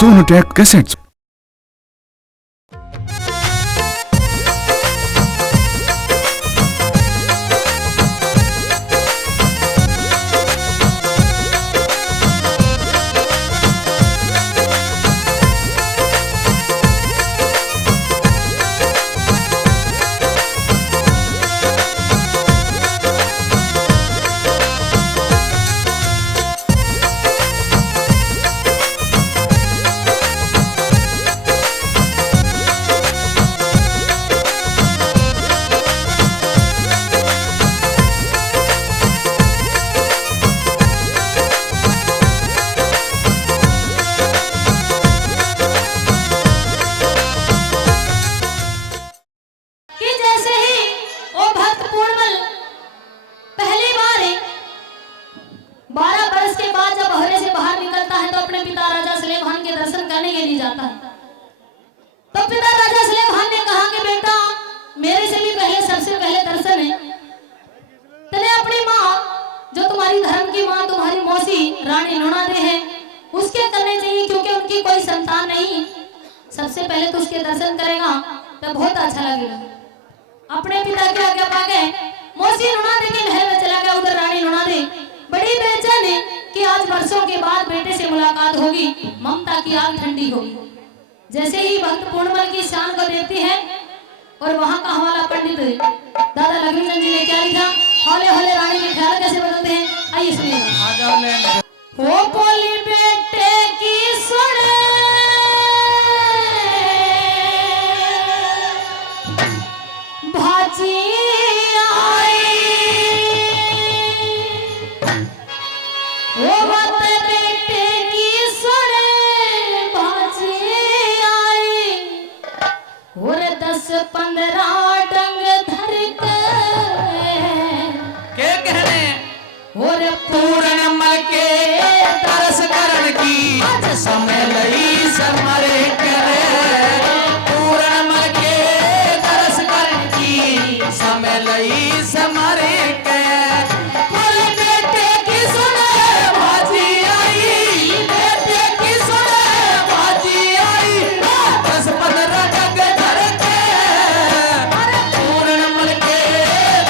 Sonotech cassettes. जाता है। तो पिता राजा सुलेमान ने कहा कि बेटा मेरे से भी पहले सबसे पहले दर्शन है तने अपनी माँ जो तुम्हारी धर्म की माँ तुम्हारी मौसी रानी लुणादे है उसके करने चाहिए क्योंकि उनकी कोई संतान नहीं। सबसे पहले तो उसके दर्शन करेगा तो बहुत अच्छा लगेगा। अपने पिता के आज्ञा पाके मौसी लुणादे के महल में चला गया। उधर रानी लुणादे बड़ी बेचैन है कि आज वर्षों के बाद बेटे से मुलाकात होगी, ममता की आग ठंडी होगी। जैसे ही भक्त पूर्णमल की शान को देखती है और वहां का हमारा पंडित दादा लक्ष्मीचंद जी ने क्या लिखा, हौले हौले रानी के ख्याल कैसे बदलते हैं, आइए सुनिए। हो बोली बेटे की सुन भाजी आई, वो बात बेटे की सुन भाजी आई, और 10-15 डंग धर के क्या कहने और पूर्णमल के तरस करण की समय लई समरे करे, पूर्णमल के तरस करण की समय लई समरे करे। बोले बेटे की सुने भाजी आई, बेटे की सुने भाजी आई, 10-15 डग धर के पूर्णमल के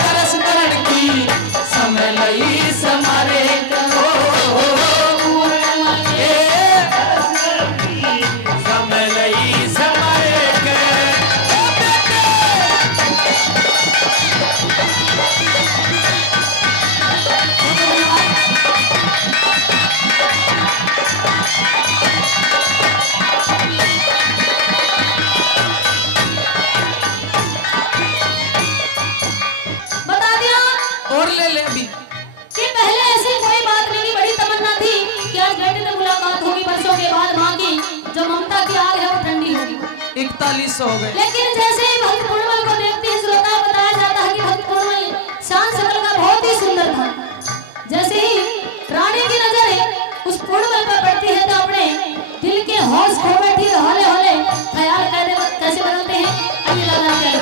तरस करण की समय लई समरे करो, पूर्णमल के समय लई समरे करे। बता दिया और ले ले अभी कि पहले ऐसी कोई बात नहीं, बड़ी तमन्ना थी कि आज बेटे से मुलाकात होगी वर्षों के बाद, माँ की जो ममता की आग है वो ठंडी होगी। 41 हो गए। लेकिन जैसे ही भक्त पूर्णमल को देखती है श्रोता बताया जाता है कि भक्त पूर्णमल शान शकल का बहुत ही सुंदर था। जैसे ही रानी की नजर उस पूर्णमल पर पड़ती है तो अपने दिल के होश खो बैठी है, हौले हौले ख्याल करने वक्त कैसे बदलते हैं, आइए लगा के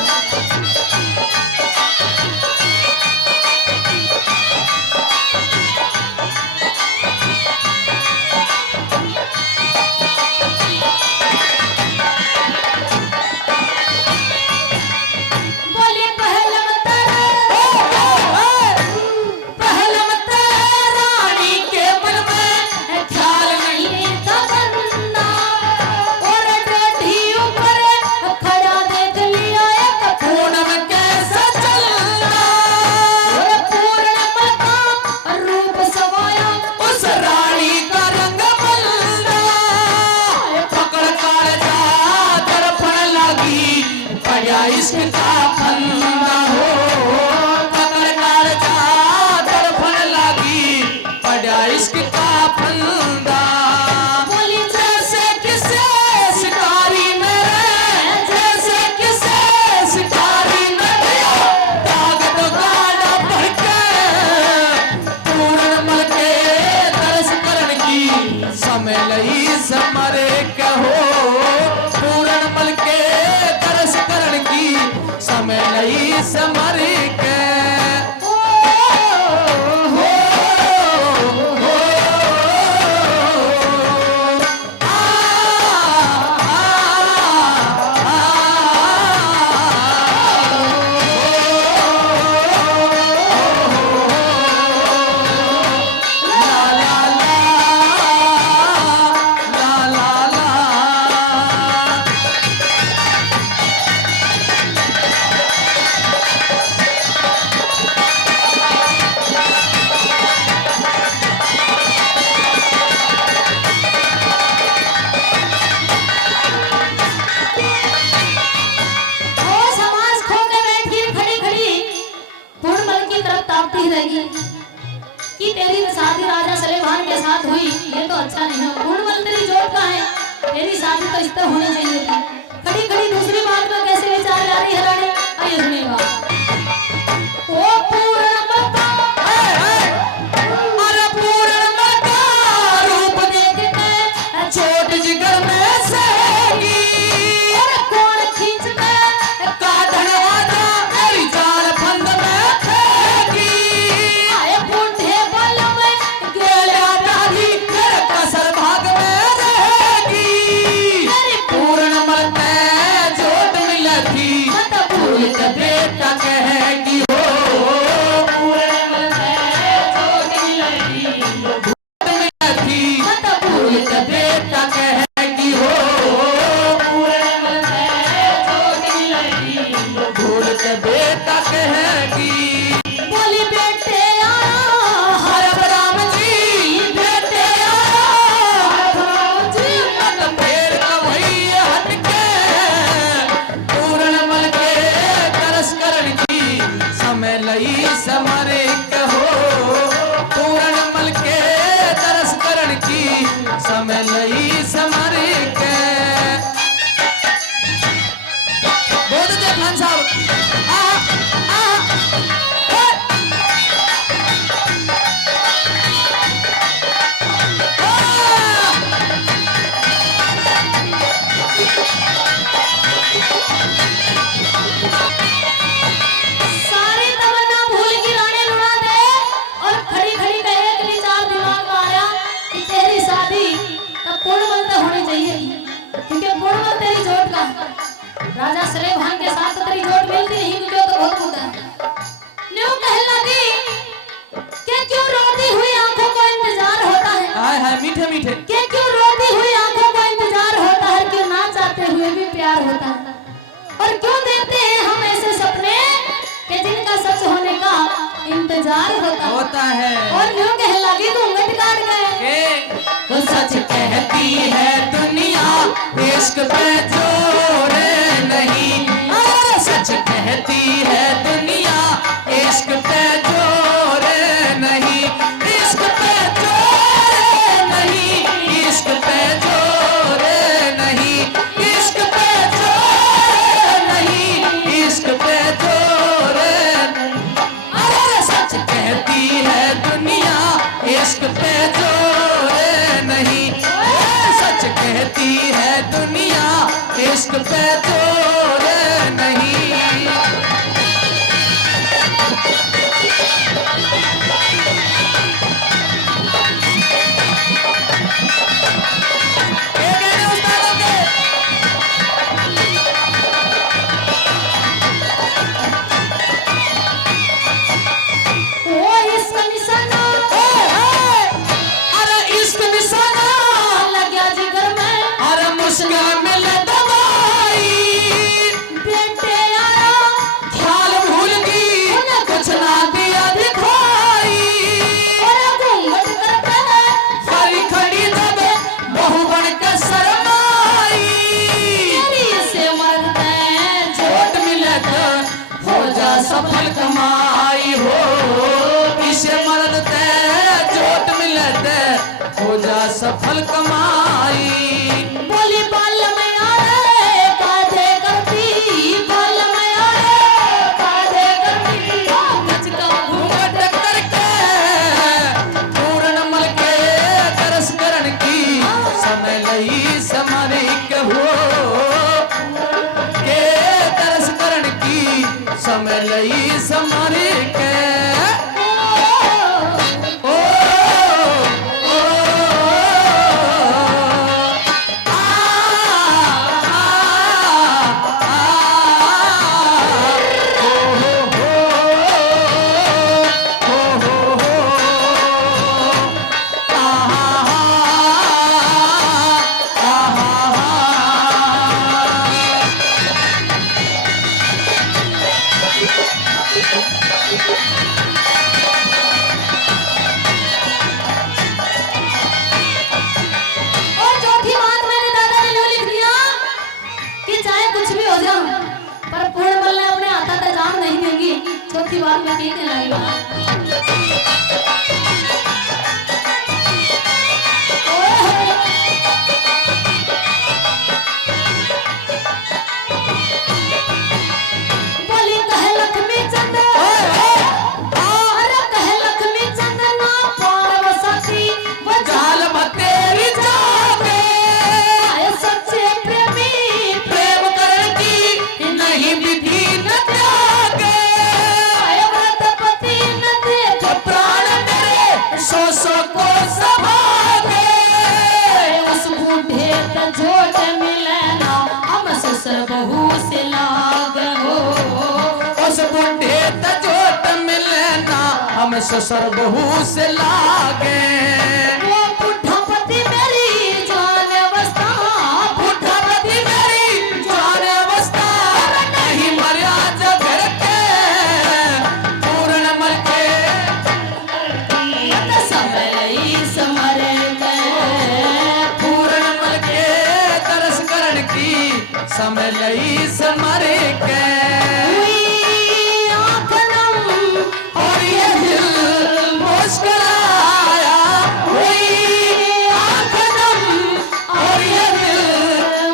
बोले पहलम रानी के मन में ख्याल नहीं था बंदा, और डेढ़ी ऊपर खड़ा देख लिया एक पूनम कैसा चलना, और पूर्णमल का रूप समाया उस रानी का रंग बदलना, पकड़ कर जा दर्पण लगी पड़ा इश्क का फंदा हो, पकड़ कर जा दर्पण लगी पड़ा इश्क का फंदा। बोली जैसे किसे शिकारी मेरे, जैसे किसे शिकारी मेरे, दाग तो गाड़ा भर के पूर्णमल के तरस करण की समय लई समरे कहो, पूर्णमल के तरस करण की समय लई साथ हुई ये तो अच्छा नहीं है। पूर्णमल तेरी जोत का है, तेरी शादी तो इस तरह होनी चाहिए थी। खड़ी खड़ी दूसरी बात में कैसे विचार जा रही है रानी, आइए सुनिएगा। ओ पूर्णमल का अरे पूर्णमल का रूप देख के चोट जिगर में सहेगी, और कौन खींचता काटने आजा तेरी जाल फंद में फेंकी। आए बूढ़े बल में गेला दादी तेरे कसर भाग में रहेगी। पूर्णमल में चोट मिली थी, मत भूल के बेटा कहेगी हो। पूर्णमल में चोट मिली थी, मत भूल के बेटा कहेगी हो। पूर्णमल में चोट मिली थी, भूल के बेटा कहेगी। बोली बेटे आया हर राम जी बेटे आया, मन फेर का भैया हटके। पूर्णमल के तरस करण की समय लई समरे कहो। पूर्णमल के तरस करण की समय लई समरे के। बोल दे खान साहब सारी तमन्ना भूल की रानी लुढ़ा दे और खड़ी खड़ी कहे कि विचार दिमाग में आया कि तेरी शादी तब पूर्णमल से होनी चाहिए, क्योंकि पूर्णमल तेरी जोट का राजा सलेभान के साथ तो तेरी जोट मिलती नहीं, क्योंकि वो तो बहुत मुद्दा है। न्यू कहने लगी कि क्यों रोती हुई आंखों को इंतजार होता है, हाय हाय मीठे मीठे। कि क्यों रोती हुई आंखों को इंतजार होता है, क्यों ना चाहते हुए भी प्यार होता है, और क्यों देखते हैं हम ऐसे सपने कि जिनका सच होने का इंतजार होता है। है और न्यू कहने लगी घूंघट काट गए वो सच कहती है दुनिया, इश्क पे जोर नहीं। सच कहती है दुनिया, इश्क पे जोर नहीं। इश्क पे जोर नहीं, इश्क पे जोर नहीं। इश्क पे जोर नहीं, इश्क पे जोर नहीं। अरे सच कहती है दुनिया, इश्क पे जोर नहीं। सच कहती है दुनिया, इश्क पे जोर नहीं। ये कहने उस्तादों के ओ इसका निशाना अरे इश्क निशाना लग गया जिगर में, अरे मुश्किल मिल दवाई। बेटे आया ख्याल भूल गई कुछ ना दिया दिखाई। और घूंघट करता है खड़ी खड़ी जब बहू बन के शर्माई। तेरी से मरते हैं चोट मिले तो हो जा सफल कमाई हो। इसे मर्द ते चोट मिले ते हो जा सफल कमाई। बोली बाल में आए कादे करती, बाल में आए कादे करती, गज का घूंघट करके पूर्णमल के तरस करण की समय लई समरी के हो। के तरस करण की समय लई समरी के। ओ ओ आ और चौथी बात मैंने दादाजी ने लिख दिया कि चाहे कुछ भी हो जाओ पर पूर्णमल ने अपने हाथा तक जान नहीं देंगी। चौथी बात मैं कहने लगी मन ससुर बहू से लागे वो बुढ़ापति मेरी जान अवस्था, बुढ़ापति मेरी जान अवस्था नहीं मर्या जगर के पूर्ण मल के समरई समरे में पूर्ण मल के तरस करण की समय लई समरे के हुई आँख नम और ये दिल मुस्कुराया हुई आँख नम और ये दिल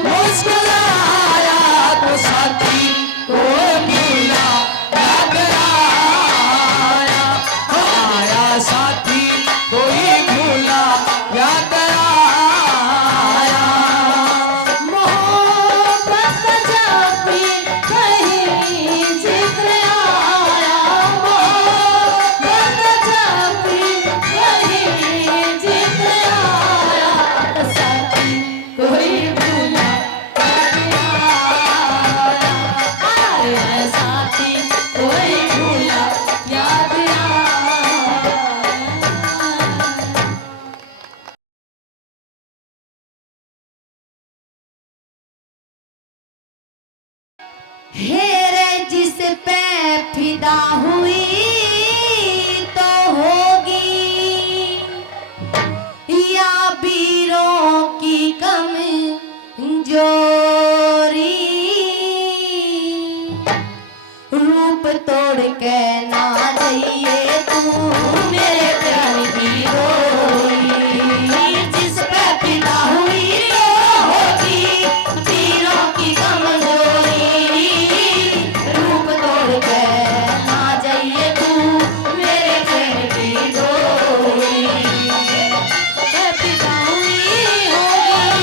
मुस्कुराया तो साथी को भूला याद आया आया साथी कोई भूला याद आया मोहब्बत का जब भी कहीं जिक्र आया, मोहब्बत का जब भी कहीं जिक्र आया, तो साथी कोई भूला याद आया, साथी कोई भूला याद आया। हेरे जिस पे फिदा हुई तो होगी या बीरों की कमजोरी, रूप तोड़ के ना जाइए तू मेरे प्यार की गोरी, जिस पे फिदा हुई तो होगी बीरों की कमजोरी, रूप तोड़ के ना जाइए तू मेरे प्यार की गोरी, पे फिदा हुई होगी।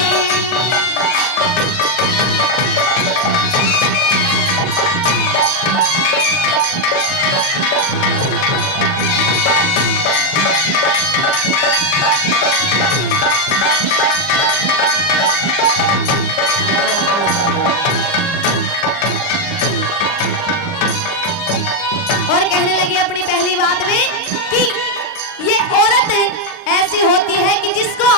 और कहने लगी अपनी पहली बात में कि ये औरत ऐसी होती है कि जिसको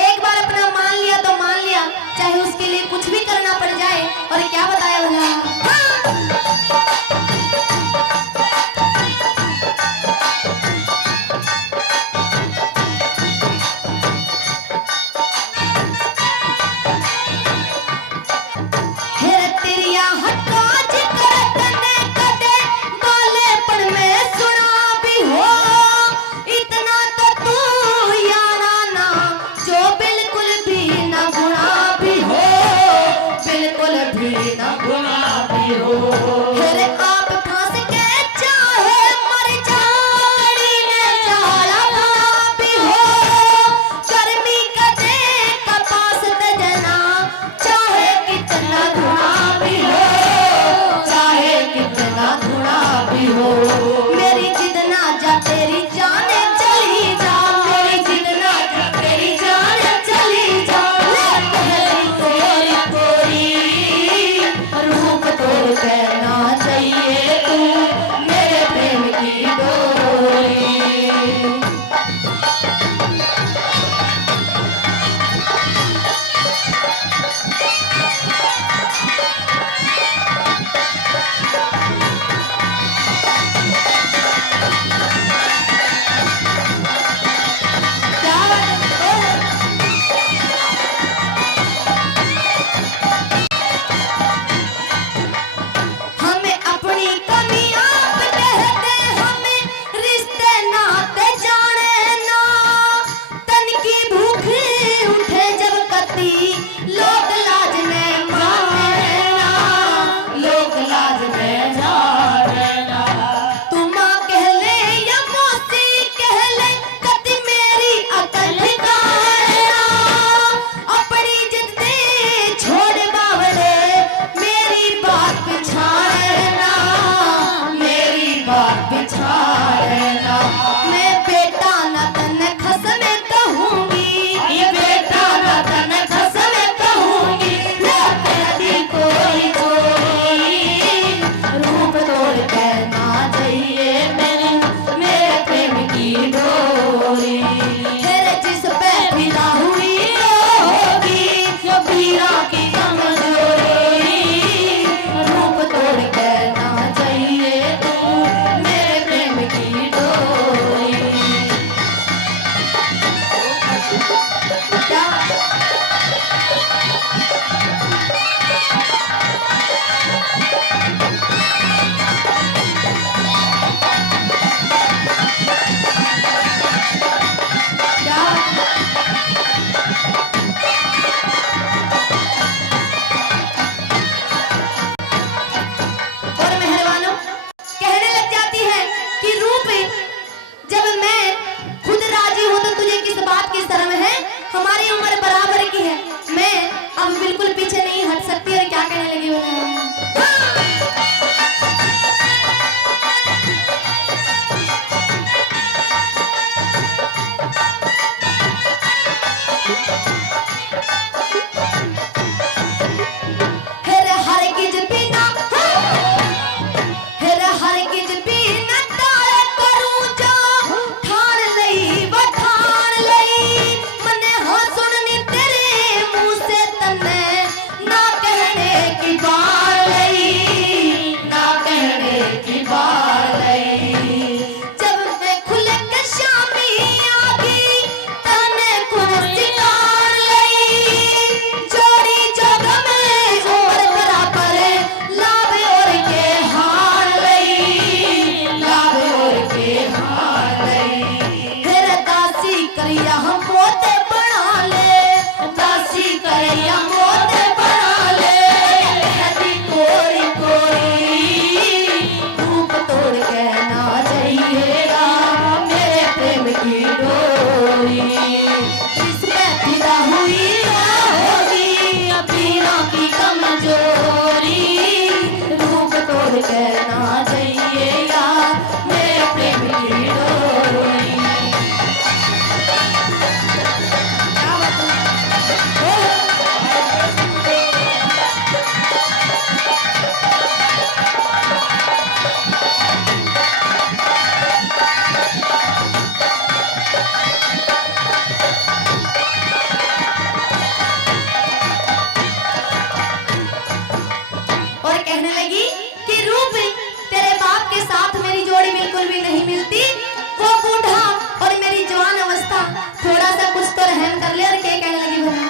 एक बार अपना मान लिया तो मान लिया, चाहे उसके लिए कुछ भी करना पड़ जाए। और क्या बताया भला, हेर तेरिया हटकाज करत ने कदे बालेपन में सुना भी हो, इतना तो तू यारा ना जो बिल्कुल भी ना गुना भी हो, बिल्कुल भी ना गुना भी हो। हेर आप फांस के चाहे मर जाड़ी ने जाला भला भी हो, गर्मी कदे कपास तजना चाहे कितना धुना भी हो, चाहे कितना धुना भी हो। मेरी जिद ना जा तेरी जाने चली जा, मेरी जिद ना जा तेरी जाने चली जा, पहली कोरी कोरी रूप तोड़ के ना चाहिए तू मेरे प्रेम की डोरी। की बात नहीं, ना कहने की बात नहीं। जब मैं खुल के शामी आगी तने कुर्सी कार लई, जोड़ी जग में और बराबर लाभ और के हार लई, लाभ और के हार लई। फिर दासी करिया हम मोते बना ले, दासी करिया मोते बना ले। कहती कोरी कोरी रूप तोड़ के ना जाइएगा मेरे प्रेम की डोरी। जिसमें फिदा हुई ना होगी पीरों की कमजोरी, रूप तोड़ के ना जाइएगा मेरे प्रेम की डोरी। और कहने लगी कि रूप तेरे बाप के साथ मेरी जोड़ी बिल्कुल भी नहीं मिलती। वो बूढ़ा और मेरी जवान अवस्था, थोड़ा सा कुछ तो रहम कर ले। और क्या कहने लगी भला?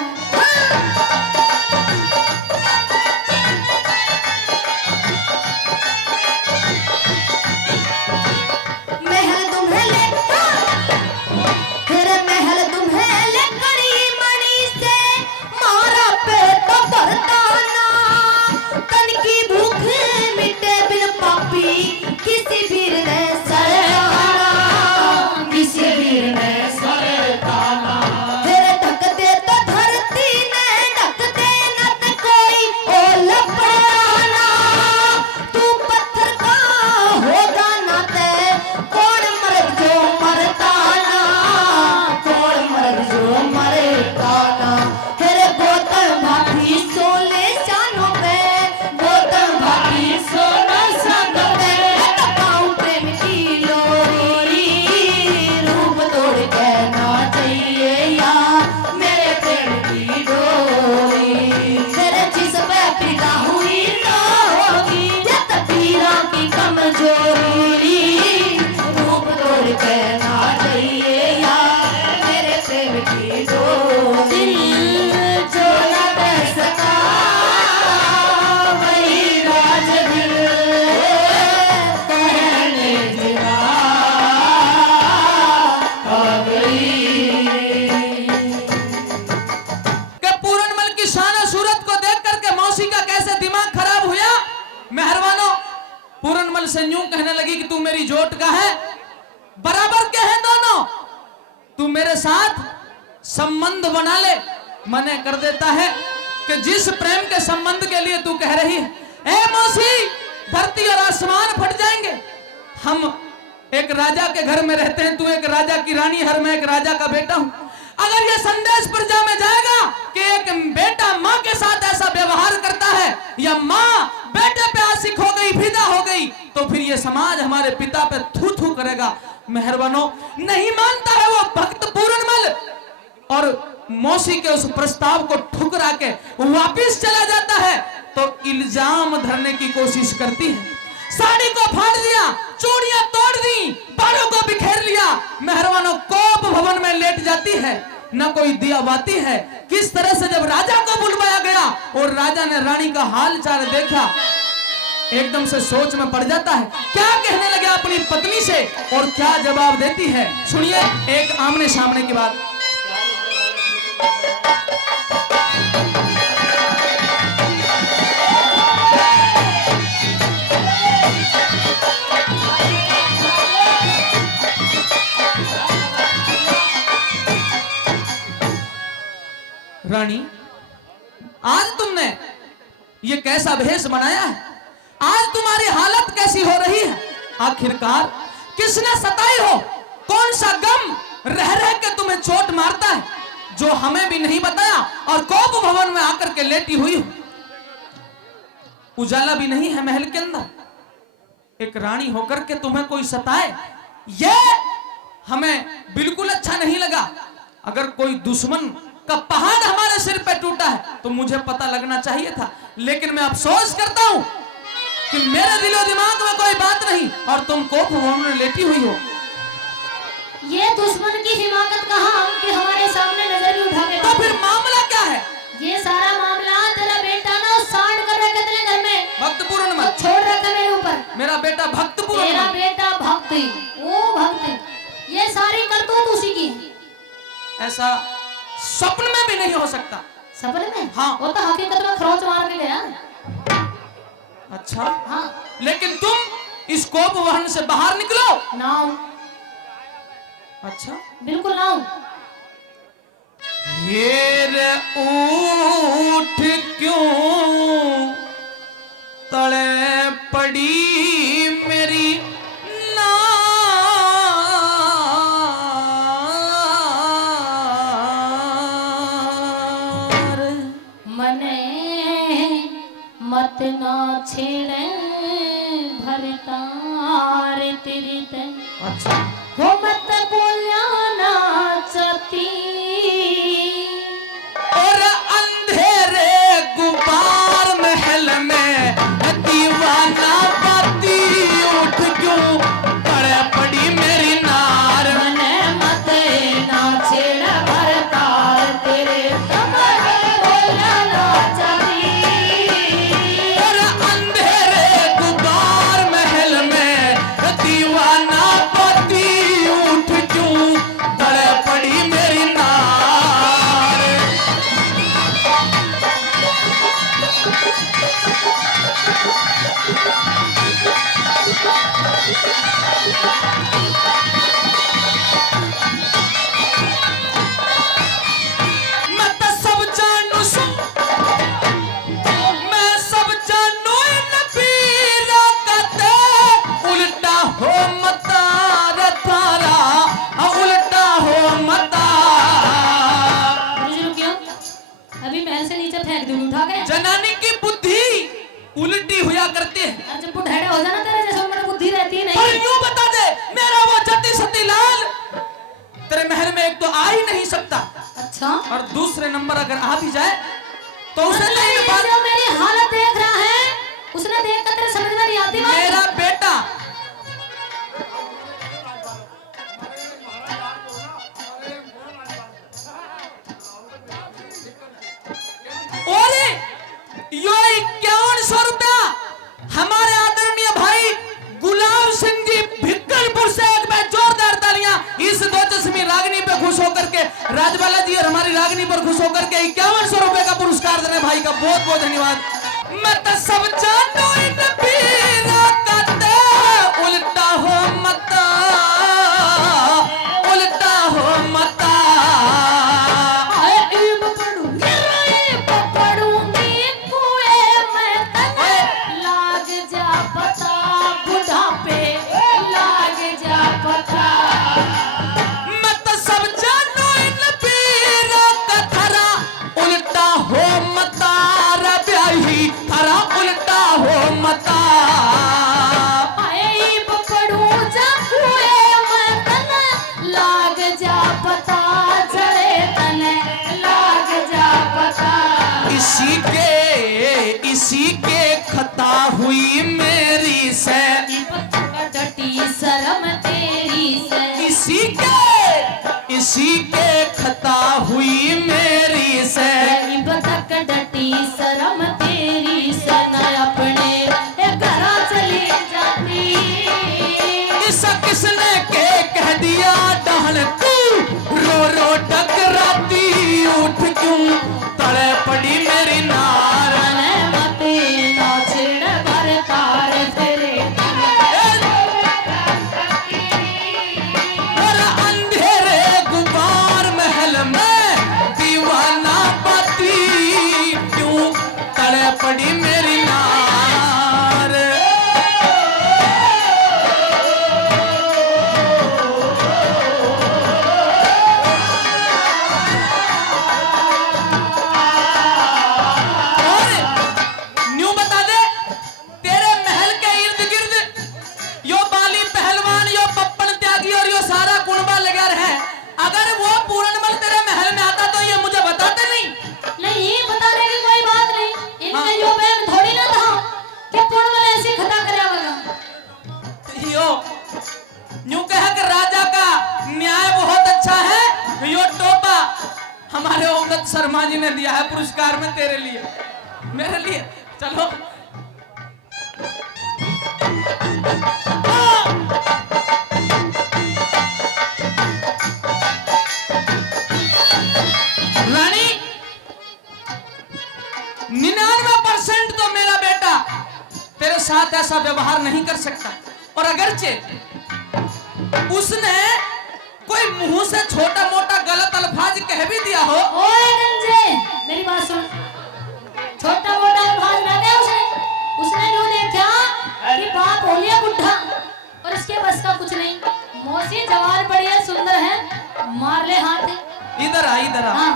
महल तुम्हें ले, फिर महल तुम्हें ले कड़ी मणि से मारा पेट भरता ना। तन की भूख मिटे बिन पापी किसी वीर ने सरताना, किसी वीर ने सरताना। फिर ढक दे तो धरती ने ढक दे न तो कोई ओ लपड़ाना। तू पत्थर का होगा ना ते कौन मर्द जो मरता ना, कौन मर्द जो मरता ना। फिर बोतल भाभी सोले चानों पे, बोतल भाभी सोना चानों पे। तपाऊं प्रेम की लोरी, रूप तोड़ के ना चाहिए या मेरे प्रेम की डोरी। फिर जिस पे फिदा हुई ना होगी या तकदीरों की कमजोरी, रूप तोड़ के ना चाहिए या मेरे प्रेम की डोरी। जो न कह सका वही राज दिल कहने जरा आ गई। कि पूरनमल की शान और सूरत को देख करके मौसी का कैसे दिमाग खराब हुआ। मेहरबानो पूरनमल से यूं कहने लगी कि तू मेरी जोट का है, बराबर के हैं दोनों, तू मेरे साथ संबंध बना ले। मने कर देता है कि जिस प्रेम के संबंध के लिए तू कह रही है, ए मौसी धरती और आसमान फट जाएंगे। हम एक राजा के घर में रहते हैं, तू एक राजा की रानी है, मैं एक राजा का बेटा हूं। अगर ये संदेश प्रजा में जाएगा कि एक बेटा माँ के साथ ऐसा व्यवहार करता है या माँ बेटे पे आशिक हो गई, फिदा हो गई, तो फिर ये समाज हमारे पिता पे थू थू करेगा। मेहरबानो नहीं मानता है वो भक्त पूरनमल और मौसी के उस प्रस्ताव को ठुकरा के वापिस चला जाता है। तो इल्जाम धरने की कोशिश करती है, साड़ी को फाड़ दिया, चूड़ियां तोड़ दी, बालों को बिखेर लिया। मेहरबानो कोप भवन में लेट जाती है, न कोई दिया बाती है। किस तरह से जब राजा को बुलवाया गया और राजा ने रानी का हाल चाल देखा, एकदम से सोच में पड़ जाता है। क्या कहने लगे अपनी पत्नी से और क्या जवाब देती है, सुनिए एक आमने सामने की बात। रानी, आज तुमने ये कैसा भेष बनाया है? आज तुम्हारी हालत कैसी हो रही है? आखिरकार किसने सताई हो? कौन सा गम रह रह के तुम्हें चोट मारता है जो हमें भी नहीं बताया और कोप भवन में आकर के लेटी हुई हो? उजाला भी नहीं है महल के अंदर। एक रानी होकर के तुम्हें कोई सताए, ये हमें बिल्कुल अच्छा नहीं लगा। अगर कोई दुश्मन का पहाड़ हमारे मेरे सिर पे टूटा है तो मुझे पता लगना चाहिए था, लेकिन मैं अफसोस करता हूं कि मेरे दिलो दिमाग में कोई बात नहीं और तुम कोप भवन में लेटी हुई हो। ये दुश्मन की हिमाकत कहाँ कि हमारे सामने नजर ही उठा के तो फिर मामला क्या है? ये सारा मामला तेरा बेटा ना सांड कर रखा तेरे घर में, भक्तपूर्ण तो मत। छोड़ रखा मेरे ऊपर। मेरा बेटा भक्तपूर्ण तेरा मत। बेटा भक्ति, वो भक्ति, ये सारी करतूत उसी की है। ऐसा स्वप्न में भी नहीं हो सकता। सपने में? हाँ। वो तो हकीकत में खरोच मार के गया। अच्छा हाँ। लेकिन तुम इस कोप वाहन से बाहर निकलो। ना हूं। अच्छा बिल्कुल ना हूं। हेर उठ क्यों तले पड़ी मेरी नार। मने मत ना छेड़े भरतार तेरी ते, अच्छा हो मत बोलिया ना चती। और अंधेरे गुबार महल में दीवाना बाती उठ क्यों पड़े पड़ी मेरी नार। मने मत ना छेड़ भरतार तेरे ते, बोलिया ना चती। और अंधेरे गुबार महल में दीवाना बाती उठ क्यों पड़े पड़ी मेरी नार। मैं तो सब जानू सू, मैं सब जानू इन पीरा कते उल्टा हो मतार थारा, उल्टा हो मता। रुक क्यों? अभी महल से नीचे फेंक दूं उठा के। जनानी की बुद्धि उल्टी हुआ करती है। अरे जब बुढ़ेड़ा हो जाना तेरे जैसे मेरी बुद्धि रहती पर नहीं। यूं बता दे, मेरा वो जति सती लाल तेरे महल में एक तो आ ही नहीं सकता, अच्छा, और दूसरे नंबर अगर आ भी जाए तो उसे मतलब नहीं ये बात। जो मेरी हालत देख रहा है, उसने देख कर तेरे समझ में नहीं आती बात। मेरा बेटा ओरे यो 5100 रुपया हमारे आदरणीय भाई गुलाब सिंह जी भिक्कलपुर से एक बार जोरदार तालियां इस दो चश्मी रागनी पे खुश होकर के, राजबाला जी और हमारी रागनी पर खुश होकर के 5100 रुपए का पुरस्कार देने भाई का बहुत बहुत धन्यवाद। मैं तो सब जानू इन पीरा कते उल्टा हो मता, उल्टा हो मता। लाग जा पता बुढ़ापे, लाग जा पता। मैं तो सब जानू इन पीरा का थरा उल्टा हो मता रे ब्याही, थरा उल्टा हो मता। लाग जा पता जड़े तने, लाग जा पता। इसी के खता हुई मेरी से, डटी शर्म तेरी से। इसी के खता हुई मेरी से। बतक डटी शर्म तेरी से, न अपने घर चली जाती। इसा किसने के कह दिया डहन तू, रो रो टकराती उठ क्यों तड़े पड़ी मेरी नार। मते ना छेड़ भरतार तेरे और अंधेरे गुबार महल में दीवाना बाती क्यों तड़े पड़ी मेरी नार। और न्यू बता दे, तेरे महल के इर्द गिर्द यो बाली पहलवान, यो पप्पन त्यागी और यो सारा कुनबा लगा है। अगर वो पूर्णमल तेरे महल में आता तो ये मुझे बताते नहीं। ने दिया है पुरस्कार में तेरे लिए, मेरे लिए। चलो रानी, 99% तो मेरा बेटा तेरे साथ ऐसा व्यवहार नहीं कर सकता। और अगरचे उसने कोई मुंह से छोटा मोटा गलत अल्फाज कह भी दिया हो। ओए गंजे, मेरी बात सुन। छोटा मोटा अल्फाज ना कहे उसने यूं देखा कि बाप हो लिया बुढ़ा और इसके बस का कुछ नहीं। मौसी जवान बड़ी है, सुंदर है, मार ले हाथ। इधर आ, इधर आ। हाँ।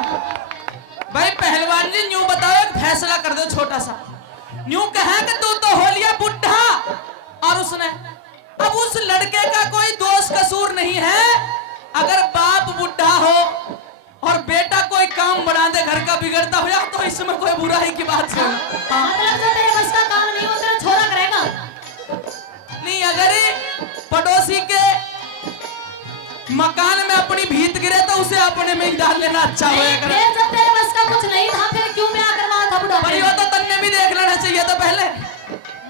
भाई पहलवान जी, यूं बताओ, एक फैसला कर दो छोटा सा। यूं कहे कि तू तो हो लिया बुढ़ा, और उसने, अब उस लड़के का कोई दोष कसूर नहीं है। अगर बाप बुढ़ा हो और बेटा कोई काम बना दे घर का बिगड़ता हो जाए, तो इसमें कोई बुराई की बात नहीं। मतलब जो तेरे बस का काम नहीं हो तेरा छोरा करेगा। नहीं, अगर पड़ोसी के मकान में अपनी भीत गिरे तो उसे अपने में ही डाल लेना अच्छा होगा। फिर जब तेरे बस का कुछ नहीं था फिर क्यों ब्याह करवाया था बुढ़ा? पर ये तो तन्ने भी देख लेना चाहिए था पहले।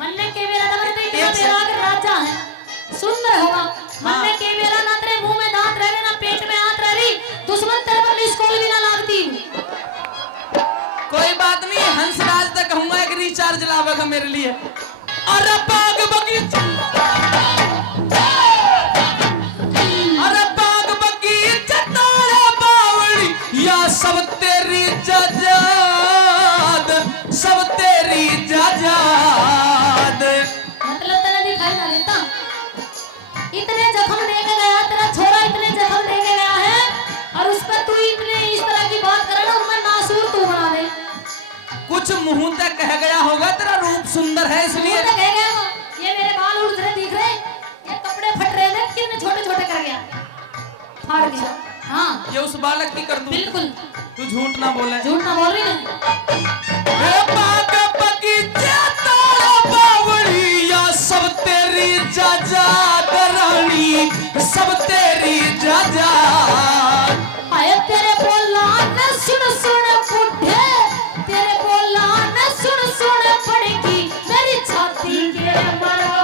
मन्ने के मेरा नंबर तो इतना मेरा अगर राजा है, सुंदर होगा। मन्ने के मेरा ना तेरे मुंह में दांत रह रहे ना पेट में हाथ रह रही, दुश्मन तेरे पर स्कूल भी ना लागती। कोई बात नहीं, हंसराज तक कहूंगा एक रिचार्ज लावेगा मेरे लिए। अरे बाग बगीचा, अरे बाग बगीचा तारा बावड़ी, या सब तेरी जाजाद, सब तेरी जाजाद। मतलब तेरा दिखाई ना देता। इतने जख्म देके गया तेरा छोरा, इतने जख्म देके गया है, और उस पर तू इतने इस तरह की बात करे ना, उनमें नासूर तू बना दे। कुछ मुंह तक कह गया होगा, तेरा रूप सुंदर है इसलिए। मुंह तक कह गया वो, ये मेरे बाल उड़ रहे दिख रहे, ये कपड़े फट रहे थे, कितने छोटे छोटे कर गया, फाड़ दिया। हाँ, ये उस बालक की करतूत। बिल्कुल। तू झूठ ना बोले। झूठ ना बोल रही मैं। बाग बगीचा तारा बावड़ी, या सब तेरी जाजाद रानी, सब तेरी जाजाद। आए तेरे बोला न सुन सुन बुढ़े, तेरे बोला न सुन सुन पड़ेगी मेरी छाती के मरा,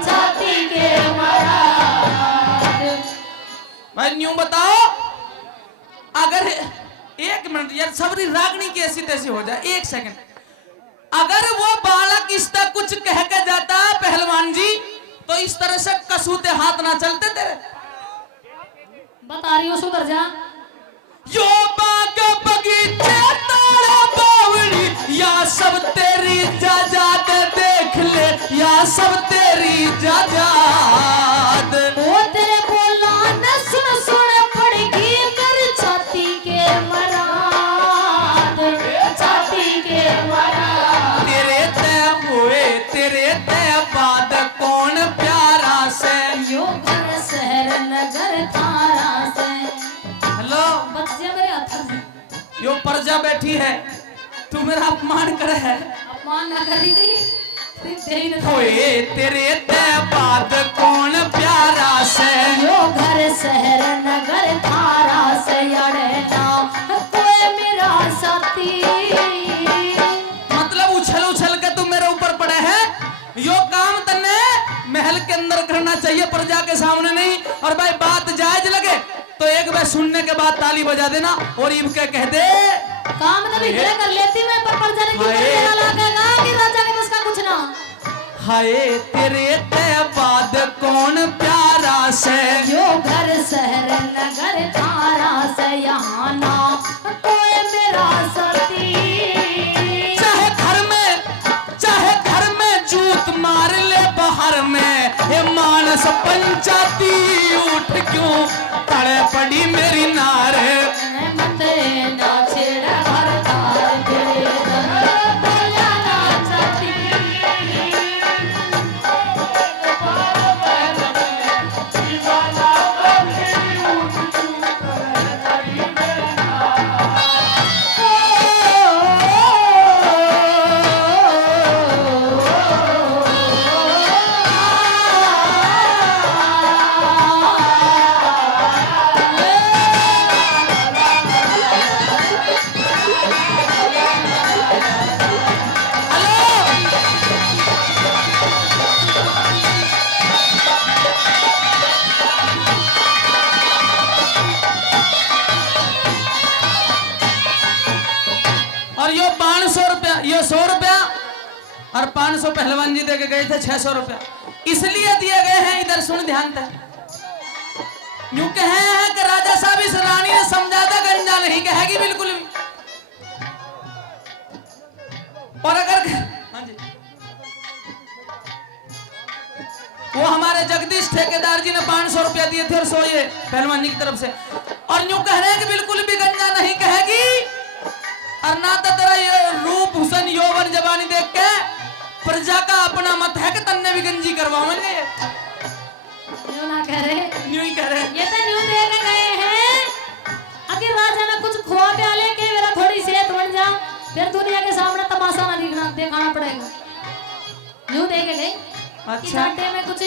छाती के मरा। भाई न्यू बताओ, अगर 1 मिनट यार, सबरी रागनी की ऐसी तैसी हो जाए, 1 सेकंड। अगर वो बालक इस तक कुछ कह के जाता पहलवान जी, तो इस तरह से कसूते हाथ ना चलते तेरे। बता रही हूँ, सुधर जा। यो बाग बगीचे तारा बावड़ी, या सब तेरी जाजाद, देख ले या सब तेरी जाजाद। वो तेरे बोला न सुन सुन पड़ेगी मेरी छाती के मरा, छाती के मरा। तेरे तय हुए, तेरे तय बाद कौन प्यारा से, यो घर शहर नगर थारा से। हेलो, बच्चे मेरे हाथ में यो प्रजा बैठी है, तू मेरा अपमान करे है। अपमान ना करी थी, तेरी न होए तेरे तय बाद कौन प्यारा से, यो घर शहर नगर थारा से अड़ना कोई मेरा साथी। मतलब उछल उछल के तू मेरे ऊपर पड़े है। यो काम तन्ने महल के अंदर करना चाहिए, प्रजा के सामने नहीं। और भाई बात जायज लगे तो एक बार सुनने के बाद ताली बजा देना और इब के कह दे। काम तो भी कर लेती मैं, पर प्रजा ने क्यों मेरा लागेगा कि राजा के बस का कुछ ना। हाय तेरे तय बाद कौन प्यारा से, यो घर शहर नगर थारा से यहाँ ना कोई मेरा साथी। चाहे घर में जूत मार ले बाहर में, ये मानस पंचायती उठ क्यों पड़े पड़ी मेरी नार। मत ना छेड़ा भरतार तेरे दम बोला ना चाहती। और 500 पहलवान जी दे के गए थे 600 रुपया इसलिए दिए गए हैं। इधर सुन ध्यान से, यूं कहे हैं कि राजा साहब इस रानी ने समझाता गंजा नहीं कहेगी बिल्कुल भी। और अगर हाँ जी, वो हमारे जगदीश ठेकेदार जी ने 500 रुपया दिए थे और 100 ये पहलवानी की तरफ से, और यूं कह रहे हैं कि बिल्कुल भी गंजा नहीं कहेगी। और ना तो तेरा ये रूप हुसन यौवन जवानी देख के प्रजा का अपना मत है कि तन्ने भी गंजी करवाएंगे। न्यू ना कह रहे, न्यू ही कह रहे, ये तो न्यू दे के गए हैं। अगर राजा ने कुछ खुआ प्याले के मेरा थोड़ी सेहत बन जा, फिर दुनिया के सामने तमाशा ना दिखाना पड़ेगा। न्यू दे के गए। अच्छा में कुछ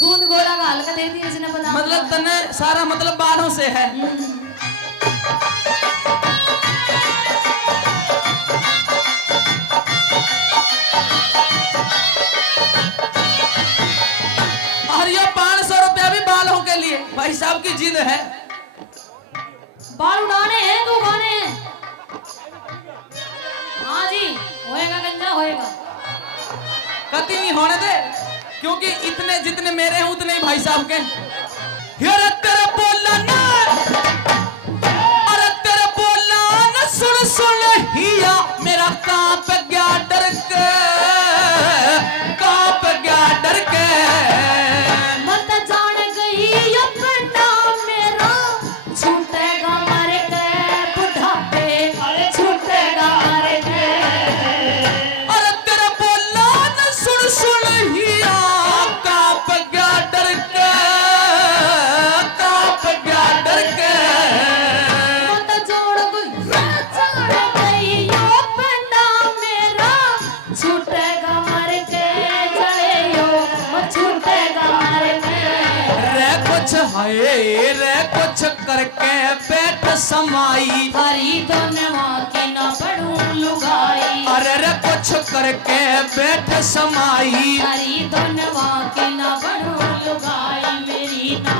दूध गोला का हल्का दे दी इसने बता, मतलब तन्ने सारा मतलब बालों से है। और ये 500 रुपया भी बालों के लिए भाई साहब की जिद है। बाल उड़ाने हैं तो उड़ाने हैं। हाँ जी, होएगा गंजा होएगा। कति नहीं होने दे, क्योंकि इतने जितने मेरे हैं उतने ही भाई साहब के। अरे तेरे बोला ना, अरे तेरे बोला ना, सुन सुन हिया मेरा कांप गया डर के, कांप गया डर के। मत जान गई अपना मेरा, छूटेगा मर के बुढ़ापे, छूटेगा मर के। अरे तेरे बोला ना, सुन सुन हिया कांप गया डर के, कांप गया डर के। मत जान गई अपना मेरा, छूटेगा मर के, चले यो मत छूटेगा मर के। रे कुछ है रे कुछ करके पेट समाई, हरी दोनवा के ना पढ़ूं लुगाई। अरे रे कुछ करके पेट समाई। हरी दोनवा के ना पढ़ूं लुगाई, मेरी ना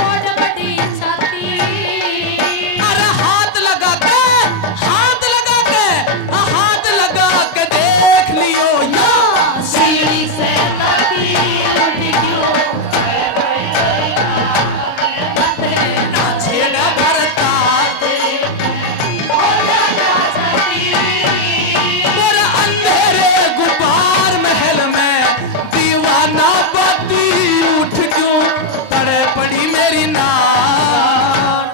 ओढ़ बड़ी छाती। अरे हाथ लगा के, हाथ लगा के, हाथ लगा के देख लियो या सीढ़ी से ताती उठ गयो, ना छेड़ा भरता और अंधेरे गुबार महल में दीवाना बाती उठ क्यों पड़े पड़ी मेरी नार।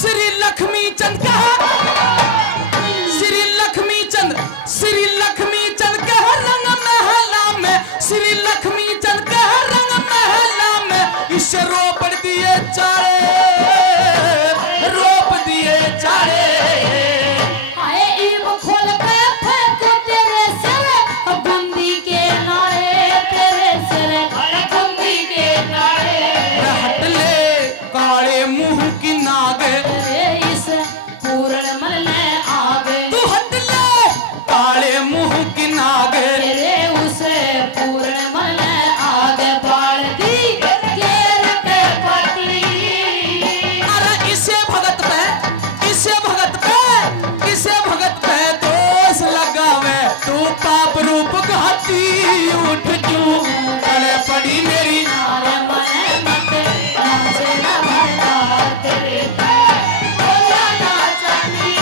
श्री लक्ष्मी चंद का, श्री लक्ष्मी चंद, श्री लक्ष्मी चंद के रंग महला में, श्री लक्ष्मी चंद के रंग महला में इस रोप दिए चारे, रोप दिए चारे। हाय ईब खोल के फेंकू तेरे सिर, बूंदी के नारे तेरे सिर, बूंदी के नारे। हट ले काले मुंह की नाग, तेरे इस पूर्ण मन में आगे, तू हट ले काले मुंह की नाग। तेरे उस पूर्ण मन में आगे बाढ़ दी घेर के पति। अरे इसे भगत पे, इसे भगत पे, इसे भगत पे दोष लगावे, तू पाप रूप घाती उठ क्यों पड़े पड़ी मेरी। नारे मन मत नाचे ना भरता तेरे बोला ना चाहती।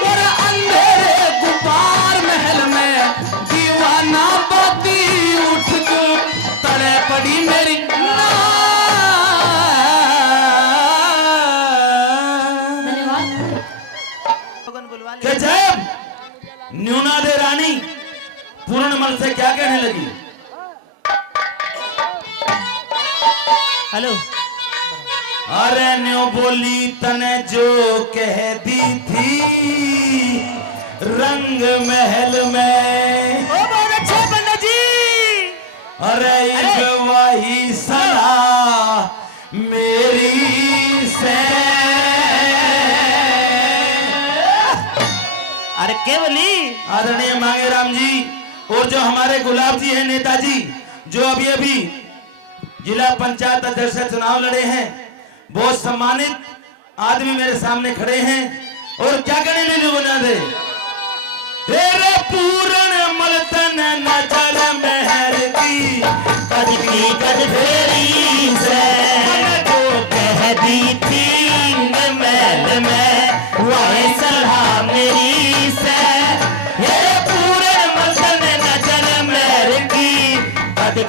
और अंधेरे गुबार महल में दीवाना बाती उठ क्यों तड़े पड़ी मेरी नार। धन्यवाद। जब न्यूना दे रानी पूर्णमल से क्या कहने लगी? हेलो, अरे न्यू बोली तने जो कह दी थी रंग महल में, ओ बहुत अच्छे पंडित जी। अरे एक वही सलाह मेरी से। अरे क्या बोली? आदरणीय मांगेराम जी और जो हमारे गुलाब जी हैं नेताजी, जो अभी अभी जिला पंचायत अध्यक्ष से चुनाव लड़े हैं, बहुत सम्मानित आदमी मेरे सामने खड़े हैं और क्या कहने लगे बना दे तेरे पूर्ण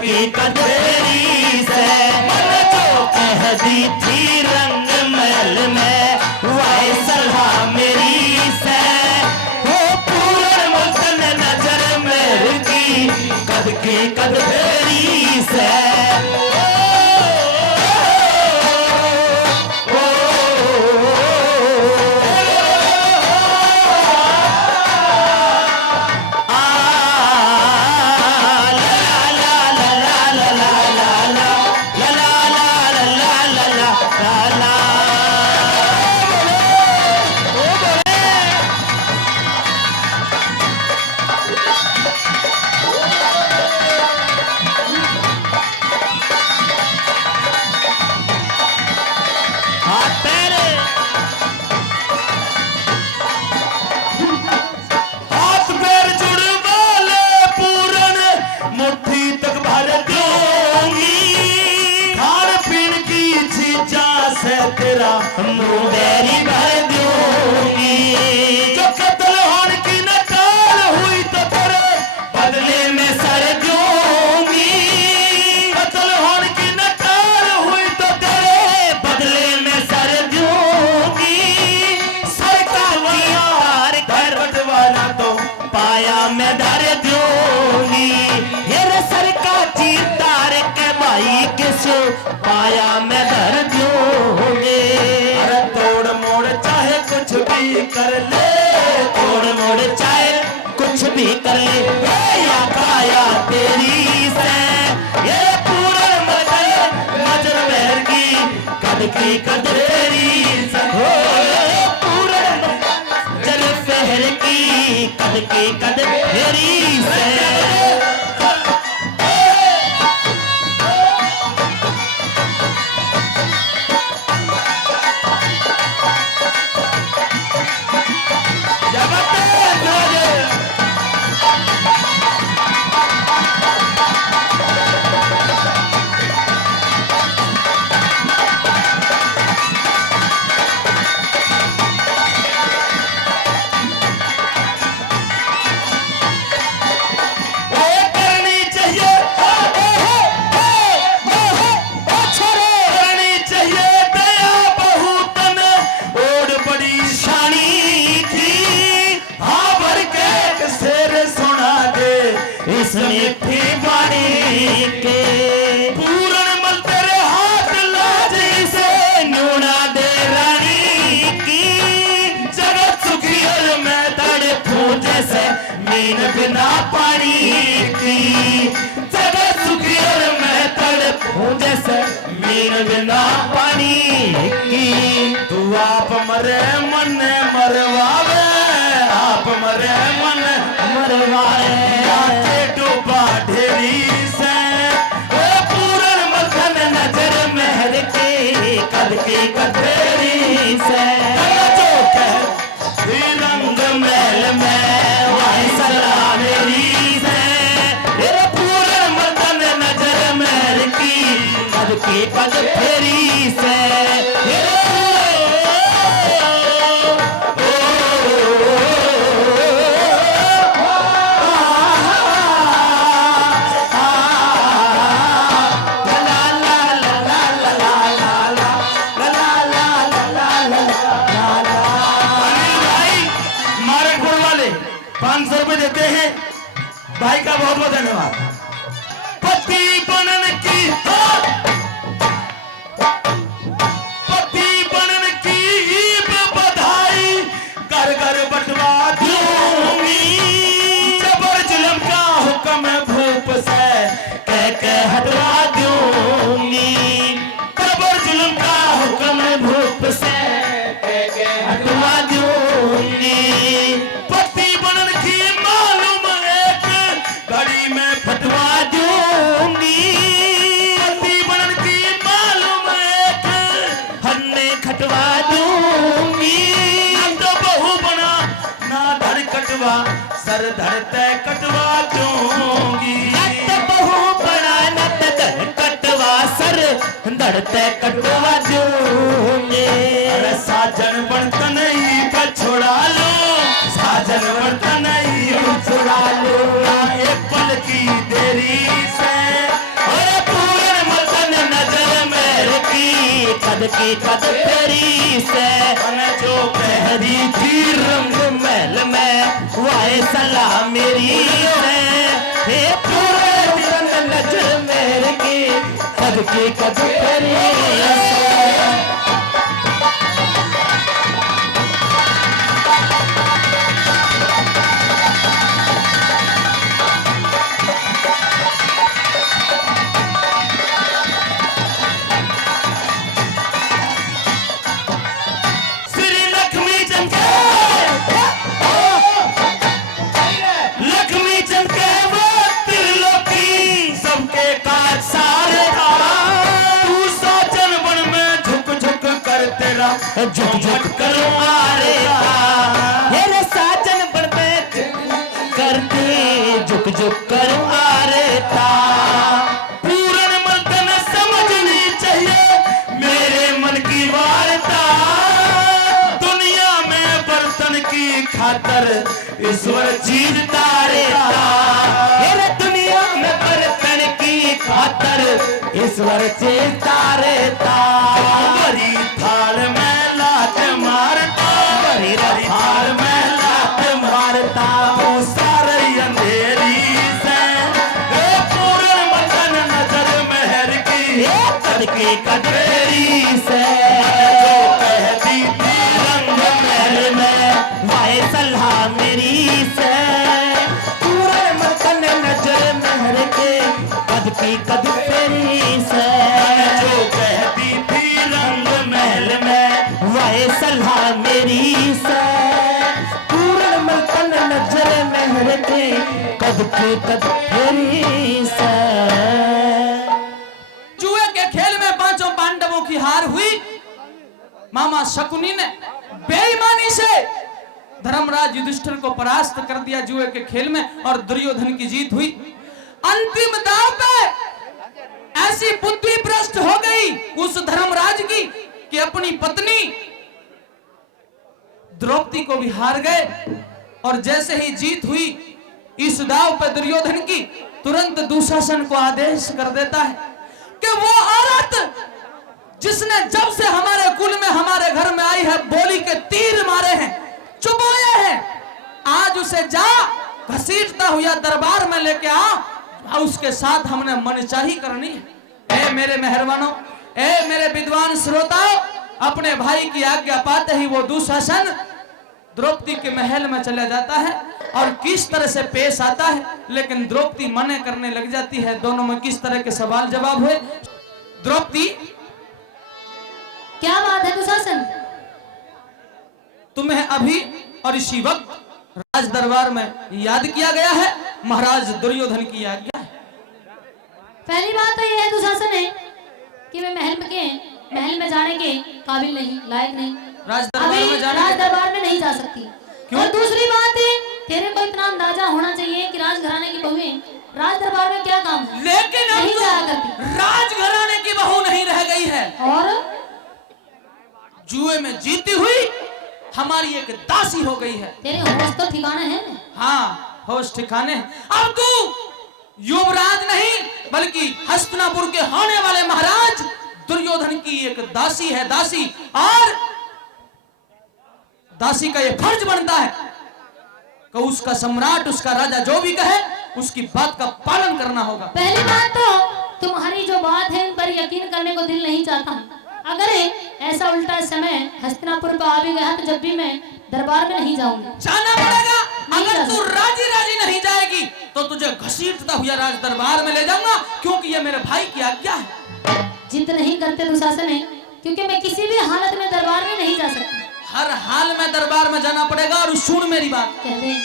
की कदरी से मन जो कह दी थी रंग महल में वह सलाह मेरी से हो पूर्ण मुल्तन नजर मेरी की कद की कदरी से तेरा मुंडेरी भर दूंगी जो कत्ल होने की नकाल हुई तो तेरे बदले में सर दूंगी कत्ल होने की नकाल हुई तो तेरे बदले में सर दूंगी सर का यार घर बटवाना तो पाया मैं धर दूंगी ये सर का चीर तार के भाई किस पाया मैं धर दूंगी कुछ भी कर ले तोड़ मोड़ चाहे कुछ भी कर ले या काया तेरी से ये पूरा नजर महर की कदरेरी से हो पूरा जल शहर की कदरेरी से मिठी बाणी के पूरन मल तेरे हाथ लाजी से न्यूना दे रानी की जगत सुखी और मैं तड़े पूजे से मीन बिना पानी की जगत सुखी और मैं तड़े पूजे से मीन बिना पानी की तू आप मरे मन मरवावे आप मरे मन मरवाए की कदरी से जो कह रंग महल में वही सलाह मेरी से तेरे पूरे मदन नजर महल की कद फेरी से देते हैं भाई का बहुत बहुत धन्यवाद। पति बनन की पति बनन की बधाई घर घर बटवा दूंगी जबर जुल्म का हुक्म भूप से कह हटवा दूंगी जबर जुल्म का हुक्म भूप से कह हटवा दूंगी पति बनन की फटवा दूंगी पति बनन की मालूम एक हन्ने खटवा दूंगी तो बहू बना ना धड़ कटवा सर धड़ते कटवा दूंगी तो बहू बना ना धड़ कटवा सर धड़ते कटवा दूंगी अरे साजन बनता नहीं पर छोड़ा लो साजन बनता नहीं छुड़ा लो एक पल की देरी से के कद फेरी से जो कह रही थी रंग महल में वाए सलाह मेरी है हे पूरे दिन नजर मेरे की कद के कद फेरी से झुक झुक करो आरे हेरे साजन बड़ पे करते झुक झुक करो आरे ता पूरन मर्दन समझनी चाहिए मेरे मन की वार्ता दुनिया में बर्तन की खातर ईश्वर चीज तारे हेरे दुनिया में बर्तन की खातर ईश्वर चीज तारे ता बड़ी थाल में मारता बड़ी रफार में लात मारता वो सारे अंधेरी से पूरे मदन नजर मेहर की तड़के कदरेरी से जो कहती थी रंग महल में वाए सलाह मेरी से पूरे मदन नजर मेहर के कद की कद फेरी से जो कहती थी रंग महल में वाए सलाह मेरी से पूर्ण मलकन नजर मेहर के कद की कद फेरी से जुए के खेल में पांचों पांडवों की हार हुई। मामा शकुनी ने बेईमानी से धर्मराज युधिष्ठिर को परास्त कर दिया जुए के खेल में और दुर्योधन की जीत हुई। अंतिम दांव पे ऐसी बुद्धि भ्रष्ट हो गई उस धर्मराज की कि अपनी पत्नी द्रौपदी को भी हार गए और जैसे ही जीत हुई इस दाव पर दुर्योधन की तुरंत दुशासन को आदेश कर देता है कि वो औरत जिसने जब से हमारे कुल में हमारे घर में आई है बोली के तीर मारे हैं चुबोए हैं आज उसे जा घसीटता हुआ दरबार में लेके आ उसके साथ हमने मनचाही करनी है। ए मेरे मेहरबानों ए मेरे विद्वान श्रोताओं अपने भाई की आज्ञा पाते ही वो दुशासन द्रौपदी के महल में चला जाता है और किस तरह से पेश आता है लेकिन द्रौपदी मने करने लग जाती है। दोनों में किस तरह के सवाल जवाब हुए। द्रौपदी क्या बात है दुशासन? तुम्हें अभी और इसी वक्त राज दरबार में याद किया गया है महाराज दुर्योधन की आज्ञा है। पहली बात तो यह है दुशासन है कि मैं महल में जाने के काबिल नहीं लायक नहीं राज दरबार में नहीं जा सकती। क्यों? और दूसरी बात है तेरे को इतना अंदाजा होना चाहिए कि राजघराने की बहुएं राज दरबार में क्या काम है लेकिन अब नहीं तो जाया करती। राजघराने की बहू नहीं रह गई है और जुए में जीती हुई हमारी एक दासी हो गई है। तेरे होश तो ठिकाने हैं। हाँ होश ठिकाने अब तू युवराज नहीं बल्कि हस्तिनापुर के होने वाले महाराज दुर्योधन की एक दासी है। दासी और दासी का ये फर्ज बनता है कि उसका सम्राट उसका राजा जो भी कहे उसकी बात का पालन करना होगा। पहली बात तो तुम्हारी जो बात है इन पर यकीन करने को दिल नहीं चाहता। अगर ऐसा उल्टा समय हस्तिनापुर पर आ भी गया तो जब भी मैं दरबार में नहीं जाऊंगी। जाना पड़ेगा। अगर तू राजी राजी नहीं जाएगी तो तुझे घसीटता हुआ राज दरबार में ले जाऊंगा क्योंकि ये मेरे भाई की आज्ञा है। जिद नहीं करते दुशासन है क्योंकि मैं किसी भी हालत में दरबार में नहीं जा सकती। हर हाल में दरबार में जाना पड़ेगा और सुन मेरी बात। कह दे।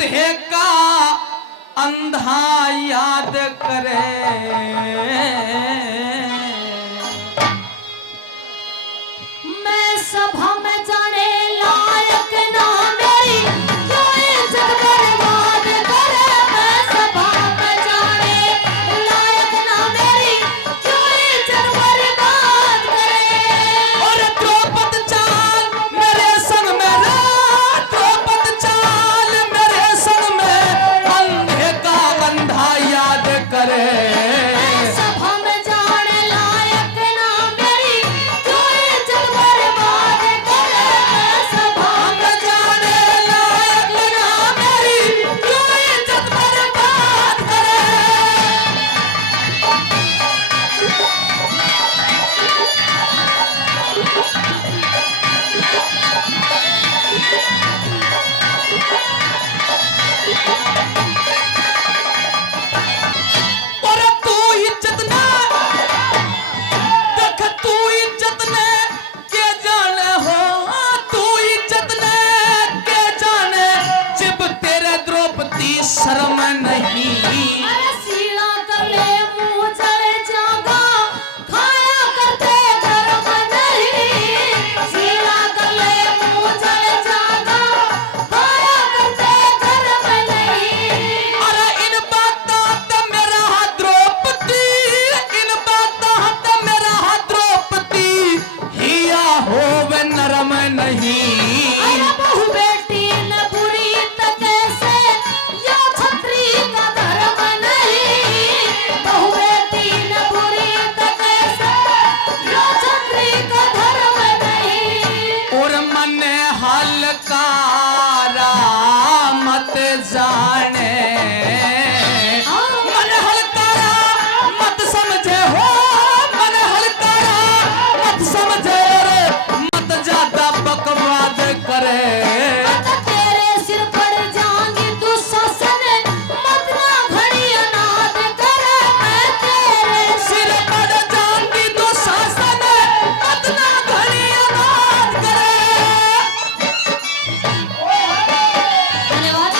अंधे का अंधा याद करे, मैं सभा में जाने लायक ना मेरी जो इज्जत बर्बाद करे। मैं सभा में जाने लायक ना मेरी जो इज्जत बर्बाद करे। और द्रौपद चाल मेरे संग में रे, द्रौपद चाल मेरे संग में अंधे का अंधा याद करे। मैं सभा में जाने लायक ना मेरी जो इज्जत बर्बाद करे। मैं सभा में जाने लायक ना मेरी जो इज्जत बर्बाद करे। और तू इज्जत ना देख, तू इज्जत ने के जाने हो, तू इज्जत ने के जाने, जब तेरे द्रौपदी शर्म नहीं। अरे सीला कर ले मुंह जल जागा, खाया करते धर्म नहीं। सीला कर ले मुंह जल जागा, खाया करते धर्म नहीं। अरे इन बातों ते मेरा हाथ द्रौपदी, इन बातों ते मेरा हाथ द्रौपदी, हिया होवे नरम नहीं। अरे बहु बेटी न बुरी त कैसे, यो छत्री का धर्म नहीं। बहु बेटी न बुरी त कैसे, यो छत्री का धर्म नहीं। और मन हलकारा मत जाने, मन हलकारा मत समझे हो, मन हलकारा मत समझे रे, मत ज्यादा बकवाद करे। तेरे सिर पर जाऊंगी दुशासन, मत ना घड़ी अनाथ करे। मैं तेरे सिर पर जाऊंगी दुशासन, मत ना घड़ी अनाथ करे। धन्यवाद।